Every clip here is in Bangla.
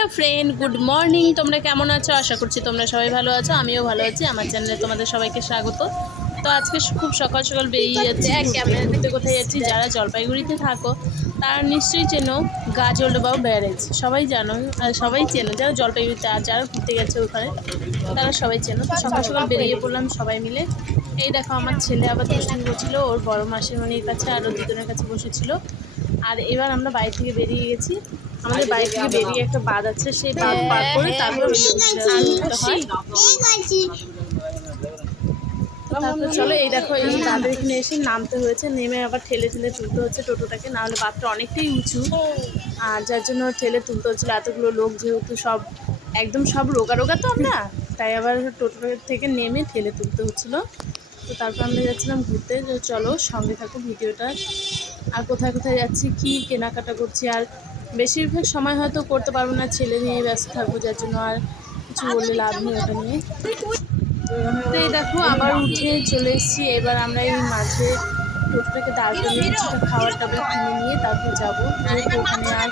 Hello friend, good morning. তোমরা কেমন আছো? আশা করছি তোমরা সবাই ভালো আছো, আমিও ভালো আছি। আমার চ্যানেলে তোমাদের সবাইকে স্বাগত। তো আজকে খুব সকাল সকাল বেরিয়ে যাচ্ছি ঘুরতে। কোথায় যাচ্ছি? যারা জলপাইগুড়িতে থাকো তারা নিশ্চয়ই চেনো গাজলডোবা ব্যারেজ, সবাই জানো আর সবাই চেনো যারা জলপাইগুড়িতে, আর যারা ঘুরতে গেছে ওখানে তারা সবাই চেনো। তো সকাল সকাল বেরিয়ে পড়লাম সবাই মিলে। এই দেখো আমার ছেলে আবার দুষ্টুমি করছিল, ওর বড় মাসিমণির কাছে আর ওর দিদুনের কাছে বসেছিল। আর এবার আমরা বাড়ি থেকে বেরিয়ে গেছি। আমাদের বাড়ি থেকে বেরিয়ে একটা বাঁধ আছে, সেই বাঁধ পার করে তারপর তারপর চলো এই দেখো এই বাঁধের এখানে এসে নামতে হয়েছে, নেমে আবার ঠেলে ঠেলে তুলতে হচ্ছে টোটোটাকে, নাহলে বাঁধটা অনেকটাই উঁচু আর যার জন্য ঠেলে তুলতে হচ্ছিলো। এতগুলো লোক যেহেতু সব একদম সব রোগা রোগা তো আমরা, তাই আবার টোটো থেকে নেমে ঠেলে তুলতে হচ্ছিলো। তো তারপর আমরা যাচ্ছিলাম ঘুরতে। চলো সঙ্গে থাকো ভিডিওটা। আর কোথায় কোথায় যাচ্ছি, কি কেনাকাটা করছি, আর বেশিরভাগ সময় হয়তো করতে পারবো না, ছেলে নিয়ে ব্যস্ত থাকবো, যার জন্য আর কিছু বললে লাভ নেই ওটা নিয়ে। তো এই দেখো আবার উঠে চলে এসেছি। এবার আমরা এই মাঝে টোটোটাকে দাঁড় করিয়ে কিছুটা খাবার টাবার কিনে নিয়ে তারপর যাবো। যেহেতু ওখানে আর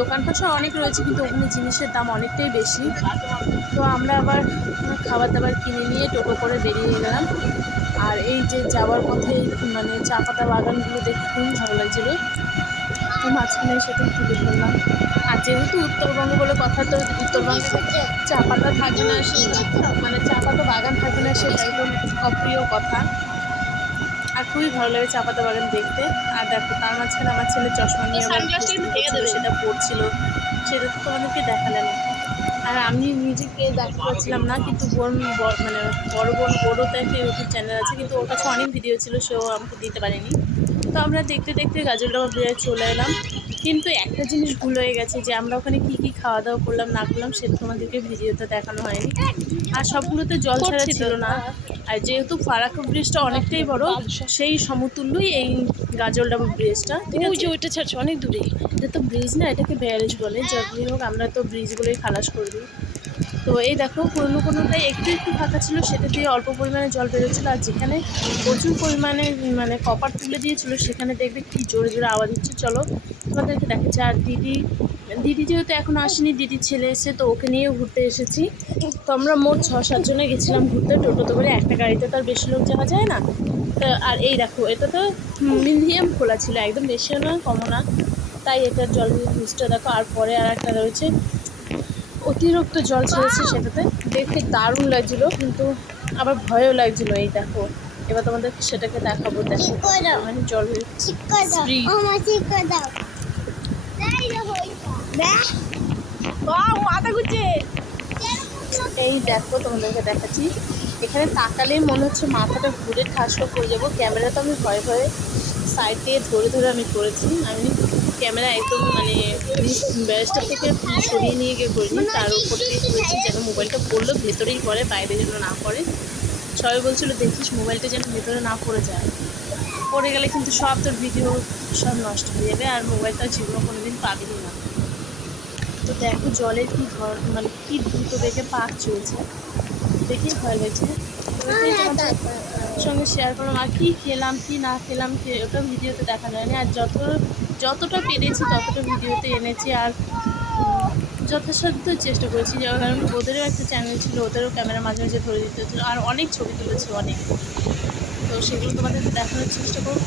দোকানপাট সব অনেক রয়েছে, কিন্তু ওখানে জিনিসের দাম অনেকটাই বেশি। তো আমরা আবার খাবার দাবার কিনে নিয়ে টোটো করে বেরিয়ে গেলাম। আর এই যে যাওয়ার পথে মানে চা পাতা বাগানগুলো দেখে খুবই ভালো লাগছিলো, তো মাঝখানে সেটা তুলে ধরলাম। আর যেহেতু উত্তরবঙ্গ বলে কথা, তো উত্তরবঙ্গে চা পাতা থাকবে না, মানে চা পাতা বাগান থাকবে না, সেটা একদম অপ্রিয় কথা। আর খুবই ভালো লাগে চা পাতা বাগান দেখতে। আর দেখো তার মাঝখানে আমার ছেলে চশমা নিয়ে আবার সেটা পড়ছিল, সেটা তো তোমাদেরকে দেখালাম। আর আমি নিজেকে দেখতে পাচ্ছিলাম না, কিন্তু মানে বড় বোন, ওরও তো একটা ইউটিউব চ্যানেল আছে, কিন্তু ওর কাছে অনেক ভিডিও ছিল, সেও আমাকে দিতে পারেনি। তো আমরা দেখতে দেখতে গাজলডোবা ব্রিজে চলে এলাম। কিন্তু একটা জিনিস ভুল হয়ে গেছে, যে আমরা ওখানে কী কী খাওয়া দাওয়া করলাম না করলাম সেটা তোমাদেরকে ভিডিওতে দেখানো হয়নি। আর সবগুলোতে জল ছাড়া ছিল না। আর যেহেতু ফারাক্কা ব্রিজটা অনেকটাই বড়, সেই সমতুল্যই এই গাজলডোবা ব্রিজটা, ঠিক আছে? ওইটা ছাড়ছে অনেক দূরে, এটা তো ব্রিজ না, এটাকে ব্যারেজ বলে। যতই হোক আমরা তো ব্রিজ বলেই খালাস করে দিই। তো এই দেখো কোনোটাই একটু একটু ফাঁকা ছিল, সেটা দিয়ে অল্প পরিমাণে জল বেরোচ্ছিলো। আর যেখানে প্রচুর পরিমাণে মানে কপার তুলে দিয়েছিলো, সেখানে দেখবে কি জোরে জোরে আওয়াজ হচ্ছে। চলো তোমাদেরকে দেখাচ্ছি। আর দিদি যেহেতু এখনও আসেনি, দিদির ছেলে এসে, তো ওকে নিয়েও ঘুরতে এসেছি। তো আমরা মোট 6-7 জনে গেছিলাম ঘুরতে, টোটোতে করে। একটা গাড়িতে তো আর বেশি লোক যাওয়া যায় না। তো আর এই দেখো এটা তো মিডিয়াম খোলা ছিল, একদম বেশিও না কমও না, তাই এটার জল নিচটা দেখো। আর পরে আর একটা রয়েছে, অতিরিক্ত জল ছেড়েছে, সেটাতে দেখতে দারুণ লাগছিলো, কিন্তু আবার ভয়ও লাগছিলো। এই দেখো এবার তোমাদের সেটাকে দেখাবো। দেখো মানে জল মাথা ঘুরছে। এই দেখো তোমাদেরকে দেখাচ্ছি, এখানে তাকালে মনে হচ্ছে মাথাটা ঘুরে ঠাস করে পড়ে যাবো। ক্যামেরা তো আমি ভয়ে ভয়ে সাইড দিয়ে ধরে ধরে আমি করেছি, আমি ক্যামেরা একদম মানে ব্যাসটা থেকে সরিয়ে নিয়ে গিয়ে করিনি, তার উপর দিয়ে করেছি যেন মোবাইলটা পড়লো ভেতরেই পড়ে, বাইরে যেন না পড়ে। সবাই বলছিল দেখিস মোবাইলটা যেন ভেতরে না পড়ে যায়, পড়ে গেলে কিন্তু সব তোর ভিডিও সব নষ্ট হয়ে যাবে, আর মোবাইলটা জীবনে কোনো দিন পাবিনি না। তো দেখো জলের কী মানে কী দ্রুত বেগে পাক চলছে, দেখেই ভয় লাগছে। তোমাদের সঙ্গে শেয়ার করলাম। আর কী খেলাম কি না খেলাম ওটা ভিডিওতে দেখা যায়নি, আর যতটা পেরেছি ততটা ভিডিওতে এনেছি। আর যথাসাধ্য চেষ্টা করেছি, কারণ ওদেরও একটা চ্যানেল ছিল, ওদেরও ক্যামেরা মাঝে মাঝে ধরে দিতে হচ্ছিলো, আর অনেক ছবি তুলেছি অনেক। তো সেগুলো তোমাদেরকে দেখানোর চেষ্টা করব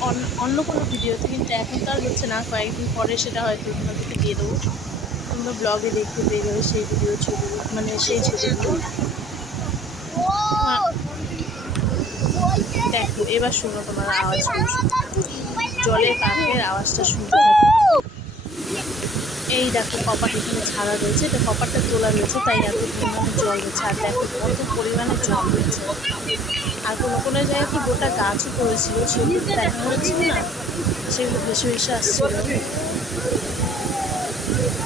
অন্য কোনো ভিডিওতে, কিন্তু এখন তো আর হচ্ছে না, কয়েকদিন পরে সেটা হয়তো তোমাদেরকে দিয়ে দেবো, তোমরা ব্লগে দেখতে পেয়ে যাবে সেই ভিডিও ছবি, মানে সেই ছবিগুলো। দেখো এবার শুনো তোমার আওয়াজ, জলের কাকের আওয়াজটা শুনতে থাকো। এই দেখো কপার এখানে ছাড়া রয়েছে, তো কপারটা তোলা রয়েছে, তাই এত পরিমাণে জল রয়েছে। আর দেখো কত পরিমাণে জল রয়েছে, আর কোনো জায়গায় কি গোটা গাছও পড়েছিল, সেগুলো দেখা হচ্ছিল না, সেগুলো ভেসে ভেসে আসছিল।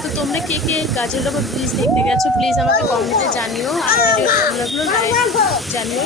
তো তোমরা কে কে গাজলডোবা ব্রিজ দেখতে গেছো প্লিজ আমাকে কমেন্টে জানিও, আর ভিডিও ভালো লাগলো লাইক জানিও।